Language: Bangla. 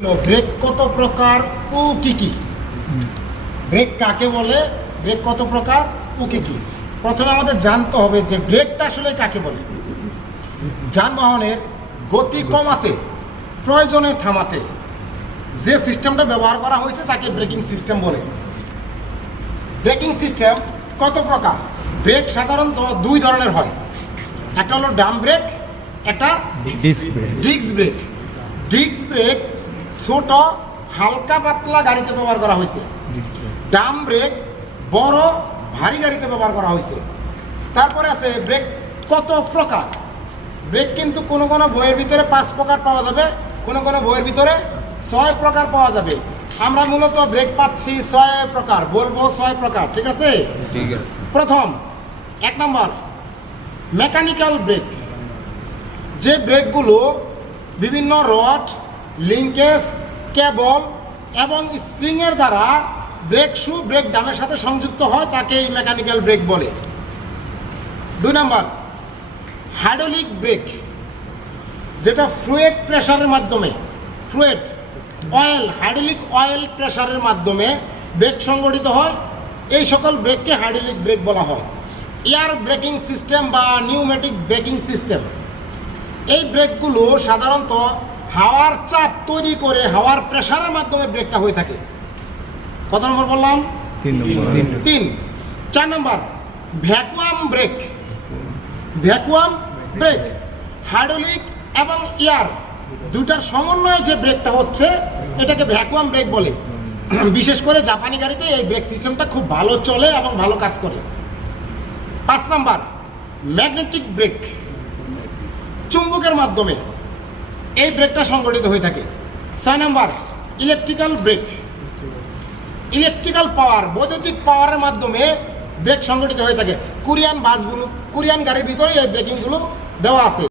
ব্রেক কত প্রকার ও কি কি? ব্রেক কাকে বলে? ব্রেক কত প্রকার ও কি কি? প্রথমে আমাদের জানতে হবে যে ব্রেকটা আসলে কাকে বলে। যানবাহনের গতি কমাতে প্রয়োজনে থামাতে যে সিস্টেমটা ব্যবহার করা হয়েছে তাকে ব্রেকিং সিস্টেম বলে। ব্রেকিং সিস্টেম কত প্রকার? ব্রেক সাধারণত দুই ধরনের হয়। একটা হলো ডাম ব্রেক একটা disc brake disc brake disc brake ছোট হালকা পাতলা গাড়িতে ব্যবহার করা হয়েছে। ডাম ব্রেক বড় ভারী গাড়িতে ব্যবহার করা হয়েছে। তারপরে আছে ব্রেক কত প্রকার? ব্রেক কিন্তু কোনো কোনো বইয়ের ভিতরে পাঁচ প্রকার পাওয়া যাবে কোনো কোনো বইয়ের ভিতরে ছয় প্রকার পাওয়া যাবে। আমরা মূলত ব্রেক পাচ্ছি ছয় প্রকার বলব ছয় প্রকার ঠিক আছে? ঠিক আছে। প্রথম এক নম্বর মেকানিক্যাল ব্রেক যে ব্রেকগুলো বিভিন্ন রড লিঙ্কেজ, কেবল এবং স্প্রিংয়ের দ্বারা ব্রেক শু, ব্রেক ডামের সাথে সংযুক্ত হয়, তাকে এই মেকানিক্যাল ব্রেক বলে। দুই নম্বর, হাইড্রোলিক ব্রেক, যেটা ফ্লুয়েড প্রেশারের মাধ্যমে, ফ্লুয়েড, অয়েল, হাইড্রোলিক অয়েল প্রেশারের মাধ্যমে ব্রেক সংগঠিত হয়। এই সকল ব্রেককে হাইড্রোলিক ব্রেক বলা হয়। এয়ার ব্রেকিং সিস্টেম বা নিউমেটিক ব্রেকিং সিস্টেম। এই ব্রেকগুলো সাধারণত হাওয়ার চাপ তৈরি করে হাওয়ার প্রেশারের মাধ্যমে ব্রেকটা হয়ে থাকে। কত নম্বর বললাম? তিন তিন। চার number vacuum brake. Vacuum brake. Hydraulic এবং এয়ার দুটার সমন্বয়ে যে ব্রেকটা হচ্ছে এটাকে ভ্যাকুয়াম ব্রেক বলে। বিশেষ করে জাপানি গাড়িতে এই ব্রেক সিস্টেমটা খুব ভালো চলে এবং ভালো কাজ করে। পাঁচ নাম্বার ম্যাগনেটিক ব্রেক। চুম্বকের মাধ্যমে এই ব্রেকটা সংগঠিত হয়ে থাকে। ছয় number electrical brake electrical power বৈদ্যুতিক পাওয়ারের মাধ্যমে ব্রেক সংগঠিত হয়ে থাকে। কোরিয়ান বাসগুলো, কোরিয়ান গাড়ির ভিতরে এই ব্রেকিংগুলো দেওয়া আছে।